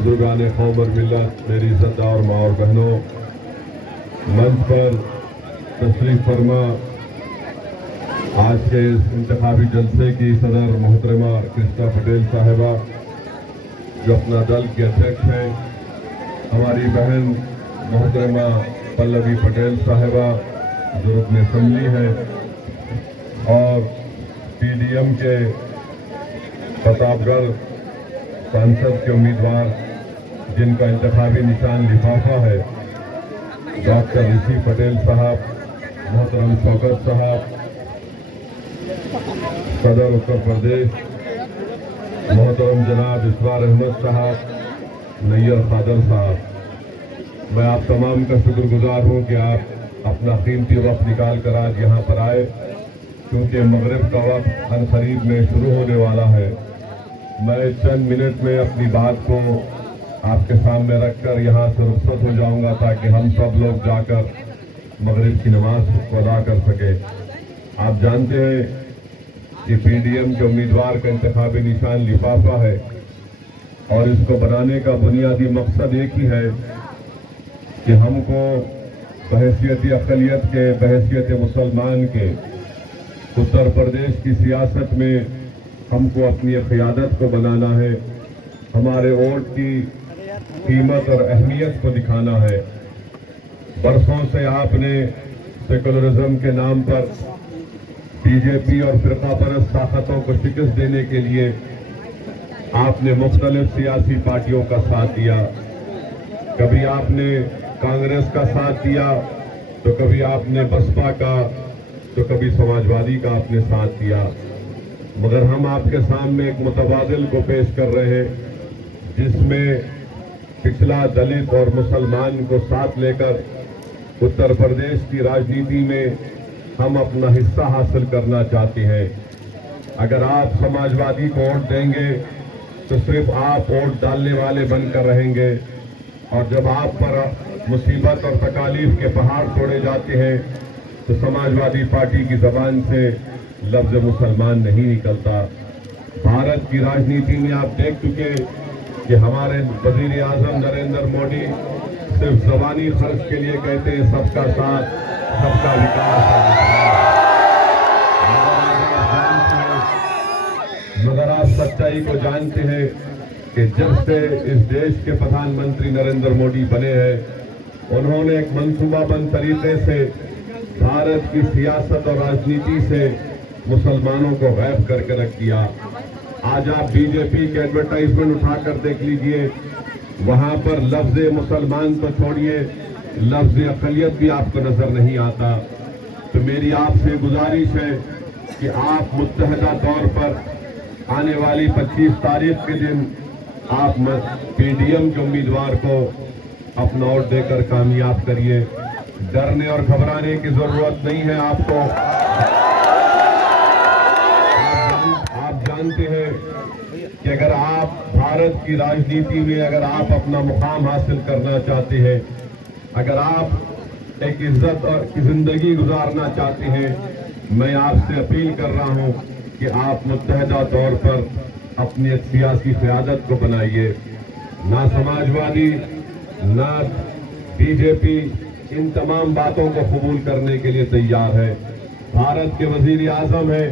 बुजुर्गान कौम और मिल्लत, मेरी इज़्ज़तदार माँ और बहनों, मंच पर तशरीफ फरमा आज के इस इंतखाबी जलसे की सदर मोहतरमा कृष्णा पटेल साहिबा, जो अपना दल के अध्यक्ष हैं, हमारी बहन मोहतरमा पल्लवी पटेल साहिबा जो रुकन असम्बली है, और पीडीएम के प्रतापगढ़ सांसद के उम्मीदवार जिनका इंतखाबी निशान लिफाफा है, डॉक्टर ऋषि पटेल साहब, मोहतरम शौकत साहब, सदर उत्तर प्रदेश मोहतरम जनाब इसरार अहमद साहब, नैयर खादर साहब, मैं आप तमाम का शुक्रगुजार हूँ कि आप अपना कीमती वक्त निकाल कर आज यहाँ पर आए, क्योंकि मगरिब का वक्त अनकरीब में शुरू होने वाला है। मैं चंद मिनट में अपनी बात को आपके सामने रखकर यहाँ से रुखसत हो जाऊँगा, ताकि हम सब लोग जाकर मगरिब की नमाज को अदा कर सके। आप जानते हैं कि पीडीएम के उम्मीदवार का इंतखाबी निशान लिफाफा है, और इसको बनाने का बुनियादी मकसद एक ही है कि हमको बहैसियत अक़लियत के, बहैसियत मुसलमान के उत्तर प्रदेश की सियासत में हमको अपनी क़यादत को बनाना है, हमारे वोट की कीमत और अहमियत को दिखाना है। बरसों से आपने सेकुलरिज्म के नाम पर बीजेपी और फ़िरक़ापरस्त ताकतों को शिकस्त देने के लिए आपने मुख्तलिफ सियासी पार्टियों का साथ दिया। कभी आपने कांग्रेस का साथ दिया, तो कभी आपने बसपा का, तो कभी समाजवादी का आपने साथ दिया। मगर हम आपके सामने एक मुतबादिल को पेश कर रहे हैं, जिसमें पिछला दलित और मुसलमान को साथ लेकर उत्तर प्रदेश की राजनीति में हम अपना हिस्सा हासिल करना चाहते हैं। अगर आप समाजवादी को वोट देंगे तो सिर्फ आप वोट डालने वाले बनकर रहेंगे, और जब आप पर मुसीबत और तकालीफ के पहाड़ छोड़े जाते हैं तो समाजवादी पार्टी की जबान से लफ्ज मुसलमान नहीं निकलता। भारत की राजनीति में आप देख चुके कि हमारे वजीर आजम नरेंद्र मोदी सिर्फ ज़बानी खर्च के लिए कहते हैं सबका साथ, सबका विकास, मगर आप सच्चाई को जानते हैं कि जब से इस देश के प्रधानमंत्री नरेंद्र मोदी बने हैं, उन्होंने एक मंसूबाबंद तरीके से भारत की सियासत और राजनीति से मुसलमानों को गैब करके रख दिया। आज आप बीजेपी के एडवर्टाइजमेंट उठाकर देख लीजिए, वहां पर लफ्ज मुसलमान तो छोड़िए, लफ्ज अक़लियत भी आपको नजर नहीं आता। तो मेरी आपसे गुजारिश है कि आप मुत्तहदा तौर पर आने वाली 25 तारीख के दिन आप पीडीएम के उम्मीदवार को अपना वोट देकर कामयाब करिए। डरने और घबराने की जरूरत नहीं है आपको। आप जानते हैं कि अगर आप भारत की राजनीति में अगर आप अपना मुकाम हासिल करना चाहते हैं, अगर आप एक इज्जत और की जिंदगी गुजारना चाहते हैं, मैं आपसे अपील कर रहा हूं कि आप मुत्तहदा तौर पर अपनी सियासी क़यादत को बनाइए। ना समाजवादी ना बीजेपी इन तमाम बातों को कबूल करने के लिए तैयार है। भारत के वजीर आजम है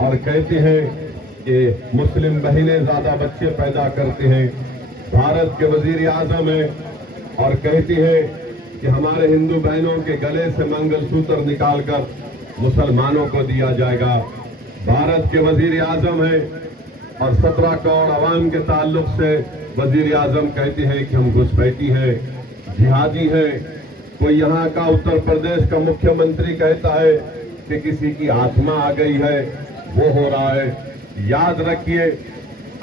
और कहते हैं कि मुस्लिम बहनें ज्यादा बच्चे पैदा करते हैं। भारत के वजीर आजम है और कहते हैं कि हमारे हिंदू बहनों के गले से मंगलसूत्र निकालकर मुसलमानों को दिया जाएगा। भारत के वजीर आजम है और 17 करोड़ अवाम के ताल्लुक से वजीर आजम कहते हैं कि हम घुसपैठी हैं, जिहादी हैं। कोई यहाँ का उत्तर प्रदेश का मुख्यमंत्री कहता है कि किसी की आत्मा आ गई है, वो हो रहा है। याद रखिए,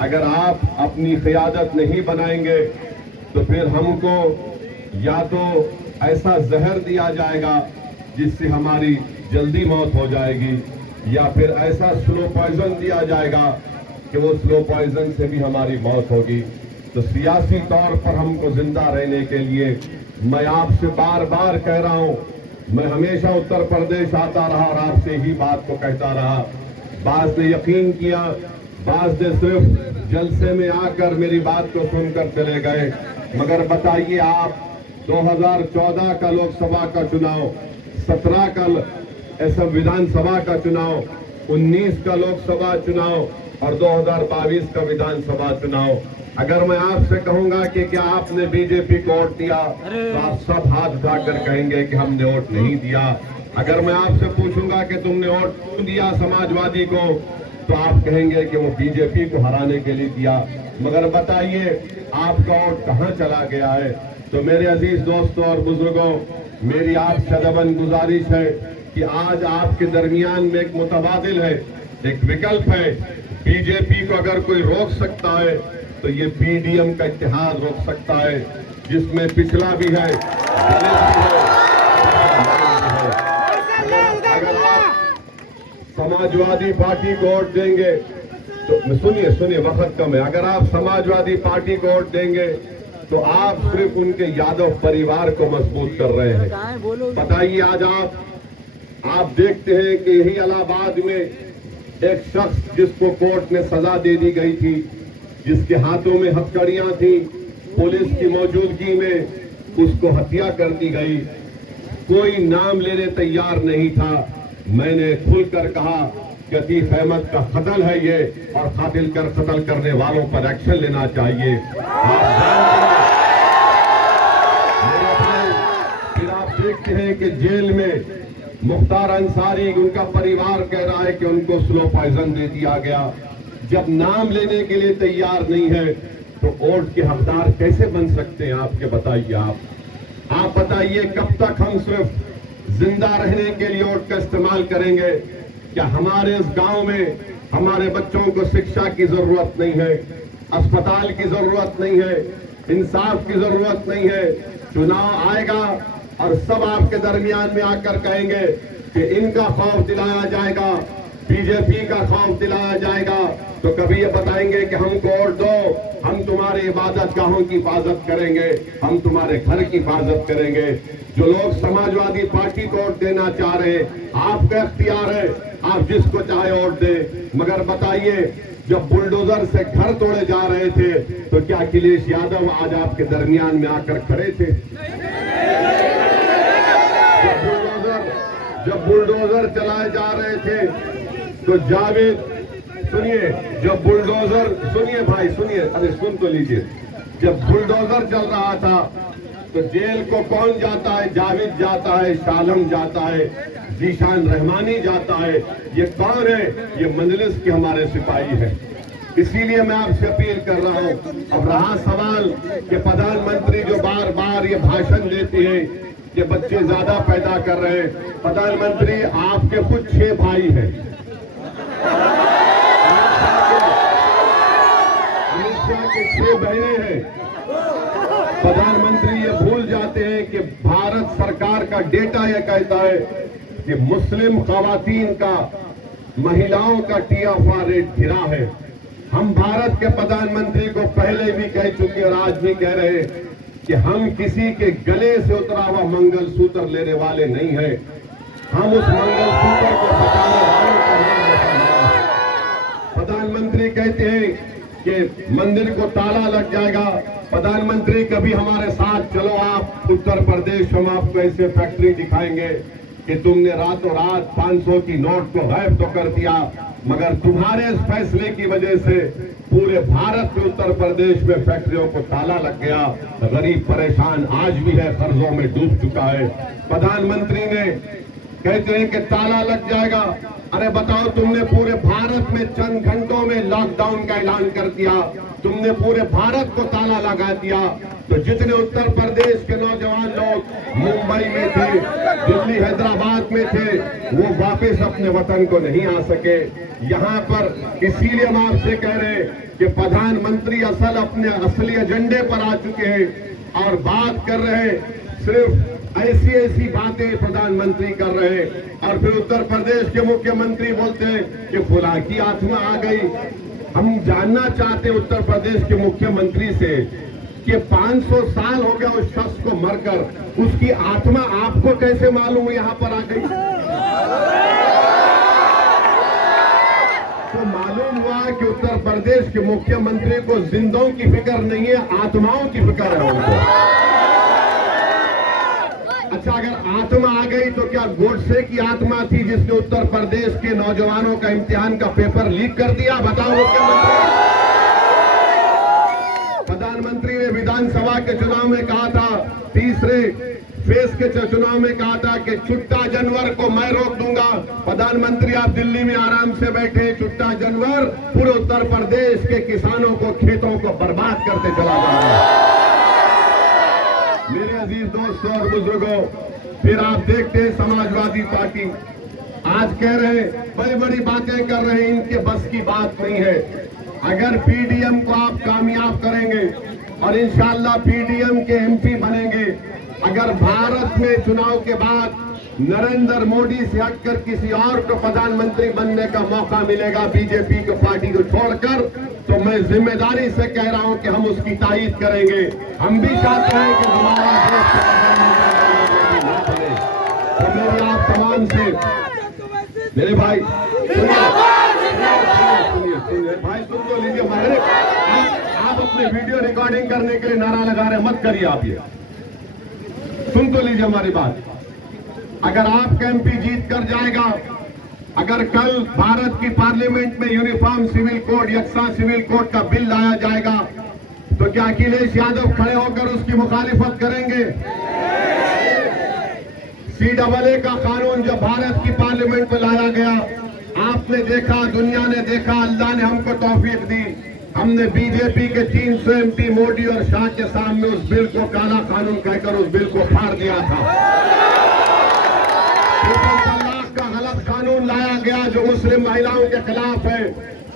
अगर आप अपनी क़यादत नहीं बनाएंगे तो फिर हमको या तो ऐसा जहर दिया जाएगा जिससे हमारी जल्दी मौत हो जाएगी, या फिर ऐसा स्लो पॉइजन दिया जाएगा कि वो स्लो पॉइजन से भी हमारी मौत होगी। तो सियासी तौर पर हमको जिंदा रहने के लिए मैं आपसे बार बार कह रहा हूं, मैं हमेशा उत्तर प्रदेश आता रहा और आपसे ही बात को कहता रहा। बाज़ ने यकीन किया, बाज़ ने सिर्फ जलसे में आकर मेरी बात को सुनकर चले गए। मगर बताइए आप, 2014 का लोकसभा का चुनाव, 17 का विधानसभा का चुनाव, 19 का लोकसभा चुनाव और 2022 का विधानसभा चुनाव, अगर मैं आपसे कहूंगा कि क्या आपने बीजेपी को वोट दिया, तो आप सब हाथ उठाकर कहेंगे कि हमने वोट नहीं दिया। अगर मैं आपसे पूछूंगा कि तुमने वोट क्यों दिया समाजवादी को, तो आप कहेंगे कि वो बीजेपी को हराने के लिए दिया। मगर बताइए आपका वोट कहां चला गया है? तो मेरे अजीज दोस्तों और बुजुर्गों, मेरी आपसे अदबन गुजारिश है कि आज आपके दरमियान में एक मुतबादिल है, एक विकल्प है। बीजेपी को अगर कोई रोक सकता है तो ये पीडीएम का इत्तेहाद रोक सकता है, जिसमें पिछला भी है, अगर आप समाजवादी पार्टी को वोट देंगे तो सुनिए वक्त कम है, अगर आप समाजवादी पार्टी को वोट देंगे तो आप सिर्फ उनके यादव परिवार को मजबूत कर रहे हैं। बताइए आज आप देखते हैं कि यही इलाहाबाद में एक शख्स जिसको कोर्ट ने सजा दे दी गई थी, जिसके हाथों में हथकड़ियां थी, पुलिस की मौजूदगी में उसको हत्या कर दी गई। कोई नाम लेने तैयार नहीं था। मैंने खुलकर कहा कि अतीफ अहमद का कत्ल है ये, और कत्ल करने वालों पर एक्शन लेना चाहिए। फिर आप देखते हैं कि जेल में मुख्तार अंसारी, उनका परिवार कह रहा है कि उनको स्लो पॉइजन दे दिया गया। जब नाम लेने के लिए तैयार नहीं है तो वोट के हकदार कैसे बन सकते हैं आपके? बताइए आप बताइए, कब तक हम सिर्फ जिंदा रहने के लिए वोट का इस्तेमाल करेंगे? क्या हमारे इस गांव में हमारे बच्चों को शिक्षा की जरूरत नहीं है, अस्पताल की जरूरत नहीं है, इंसाफ की जरूरत नहीं है? चुनाव आएगा और सब आपके दरमियान में आकर कहेंगे कि इनका खौफ दिलाया जाएगा, बीजेपी का खौफ दिलाया जाएगा, तो कभी ये बताएंगे कि हमको वोट दो, हम तुम्हारे इबादत गाहों की हिफाजत करेंगे, हम तुम्हारे घर की हिफाजत करेंगे। जो लोग समाजवादी पार्टी को वोट देना चाह रहे हैं, आपका इख्तियार है, आप जिसको चाहे वोट दे। मगर बताइए, जब बुलडोजर से घर तोड़े जा रहे थे तो क्या अखिलेश यादव आज आपके दरमियान में आकर खड़े थे? जब बुलडोजर चलाए जा रहे थे तो जावेद, सुनिए, जब बुलडोजर, सुनिए भाई सुनिए, अरे सुन तो लीजिए, जब बुलडोजर चल रहा था तो जेल को कौन जाता है? जावेद जाता है, शालम जाता है, जीशान रहमानी जाता है। ये कौन है? ये मजलिस के हमारे सिपाही हैं। इसीलिए मैं आपसे अपील कर रहा हूं। अब रहा सवाल कि प्रधानमंत्री जो बार बार ये भाषण देते हैं कि बच्चे ज्यादा पैदा कर रहे हैं, प्रधानमंत्री आपके खुद 6 भाई हैं, अमित शाह के 6 बहनें हैं। प्रधानमंत्री ये भूल जाते हैं कि भारत सरकार का डेटा यह कहता है कि मुस्लिम खवातीन का, महिलाओं का टीएफआर रेट गिरा है। हम भारत के प्रधानमंत्री को पहले भी कह चुके और आज भी कह रहे हैं कि हम किसी के गले से उतरा हुआ मंगलसूत्र लेने वाले नहीं है। हम उस मंगलसूत्र को बचाने वालों का नाम बताना। प्रधानमंत्री कहते हैं कि मंदिर को ताला लग जाएगा। प्रधानमंत्री कभी हमारे साथ चलो, आप उत्तर प्रदेश, हम आपको ऐसे फैक्ट्री दिखाएंगे कि तुमने रातों रात 500 की नोट को गायब तो कर दिया, मगर तुम्हारे इस फैसले की वजह से पूरे भारत में उत्तर प्रदेश में फैक्ट्रियों को ताला लग गया। गरीब परेशान आज भी है, कर्जों में डूब चुका है। प्रधानमंत्री ने कहते हैं कि ताला लग जाएगा। अरे बताओ, तुमने पूरे भारत में चंद घंटों में लॉकडाउन का ऐलान कर दिया, तुमने पूरे भारत को ताला लगा दिया, तो जितने उत्तर प्रदेश के नौजवान लोग मुंबई में थे, दिल्ली, हैदराबाद में थे, वो वापस अपने वतन को नहीं आ सके। यहाँ पर इसीलिए हम आपसे कह रहे हैं कि प्रधानमंत्री अपने असली एजेंडे पर आ चुके हैं और बात कर रहे हैं, सिर्फ ऐसी बातें प्रधानमंत्री कर रहे हैं। और फिर उत्तर प्रदेश के मुख्यमंत्री बोलते हैं कि फुला की आत्मा आ गई। हम जानना चाहते हैं उत्तर प्रदेश के मुख्यमंत्री से कि 500 साल हो गया उस शख्स को मरकर, उसकी आत्मा आपको कैसे मालूम यहां पर आ गई? तो मालूम हुआ कि उत्तर प्रदेश के मुख्यमंत्री को जिंदों की फिक्र नहीं है, आत्माओं की फिक्र है उनको। अच्छा, अगर आत्मा आ गई तो क्या गोडसे की आत्मा थी जिसने उत्तर प्रदेश के नौजवानों का इम्तिहान का पेपर लीक कर दिया? बताओ मुख्यमंत्री। प्रधानमंत्री ने विधानसभा के चुनाव में कहा था, तीसरे फेज के चुनाव में कहा था कि चुट्टा जानवर को मैं रोक दूंगा। प्रधानमंत्री आप दिल्ली में आराम से बैठे, चुट्टा जानवर पूरे उत्तर प्रदेश के किसानों को, खेतों को बर्बाद करते चला जा रहा है। मेरे अजीज दोस्तों और बुजुर्गों, फिर आप देखते हैं समाजवादी पार्टी आज कह रहे हैं, बड़ी बड़ी बातें कर रहे हैं, इनके बस की बात नहीं है। अगर पीडीएम को आप कामयाब करेंगे और इंशाअल्लाह पीडीएम के एमपी बनेंगे, अगर भारत में चुनाव के बाद नरेंद्र मोदी से हटकर किसी और को प्रधानमंत्री बनने का मौका मिलेगा, बीजेपी की पार्टी को छोड़कर, तो मैं जिम्मेदारी से कह रहा हूं कि हम उसकी तारीफ करेंगे। हम भी चाहते हैं कि हमारा देश ना बने। तो मेरे आप तमाम से, मेरे भाई सुनिए भाई, सुन तो लीजिए। हमारे आप अपने वीडियो रिकॉर्डिंग करने के लिए नारा लगा रहे, मत करिए आप ये। सुन तो लीजिए हमारी बात। अगर आपका एमपी जीत कर जाएगा, अगर कल भारत की पार्लियामेंट में यूनिफॉर्म सिविल कोड, यकसा सिविल कोड का बिल लाया जाएगा, तो क्या अखिलेश यादव खड़े होकर उसकी मुखालिफत करेंगे? CAA का कानून जब भारत की पार्लियामेंट में लाया गया, आपने देखा, दुनिया ने देखा, अल्लाह ने हमको तौफीक दी, हमने बीजेपी के 300 एमपी मोदी और शाह के सामने उस बिल को काला कानून कहकर उस बिल को फाड़ दिया था। तलाक का गलत कानून लाया गया जो मुस्लिम महिलाओं के खिलाफ है।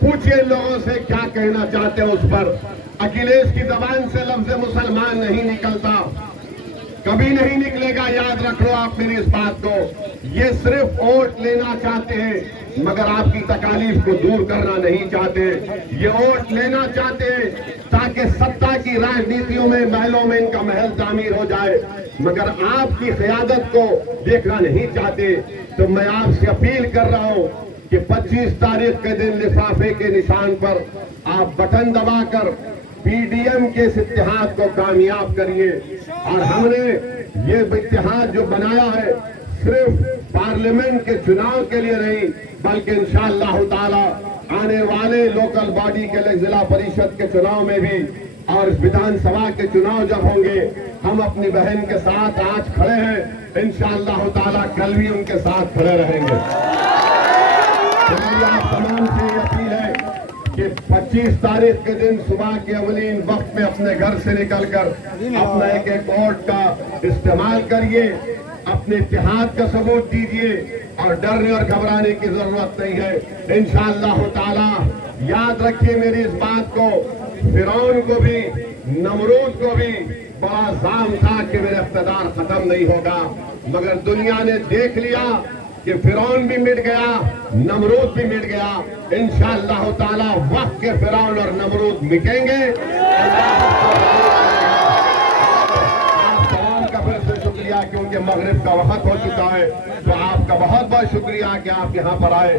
पूछिए लोगों से क्या कहना चाहते हैं उस पर। अखिलेश की जबान से लफ्ज मुसलमान नहीं निकलता, कभी नहीं निकलेगा, याद रख लो आप मेरी इस बात को। ये सिर्फ वोट लेना चाहते हैं, मगर आपकी तकालीफ को दूर करना नहीं चाहते। ये वोट लेना चाहते हैं ताकि सत्ता की राजनीतियों में, महलों में इनका महल तामीर हो जाए, मगर आपकी क़यादत को देखना नहीं चाहते। तो मैं आपसे अपील कर रहा हूं कि 25 तारीख के दिन लिफाफे के निशान पर आप बटन दबाकर पीडीएम के इस इत्तेहाद को कामयाब करिए। और हमने ये इत्तेहाद जो बनाया है सिर्फ पार्लियामेंट के चुनाव के लिए नहीं, बल्कि इंशाअल्लाह ताला आने वाले लोकल बॉडी के जिला परिषद के चुनाव में भी और विधानसभा के चुनाव जब होंगे, हम अपनी बहन के साथ आज खड़े हैं, इंशाअल्लाह ताला कल भी उनके साथ खड़े रहेंगे। तो मेरी आप तमाम से अपील है कि 25 तारीख के दिन सुबह के अवलीन वक्त में अपने घर से निकलकर अपना एक वोट का इस्तेमाल करिए, अपने इत्तेहाद का सबूत दीजिए और डरने और घबराने की जरूरत नहीं है। इंशाअल्लाह ताला याद रखिए मेरी इस बात को, फिरौन को भी, नमरूद को भी बड़ा जाम था कि मेरा इख्तिदार खत्म नहीं होगा, मगर दुनिया ने देख लिया कि फिरौन भी मिट गया, नमरूद भी मिट गया। इंशाअल्लाह ताला वक्त के फिरौन और नमरूद मिटेंगे। आप तमाम का फिर से शुक्रिया, क्योंकि मगरिब का वक्त हो चुका है, तो आपका बहुत बहुत शुक्रिया कि आप यहाँ पर आए।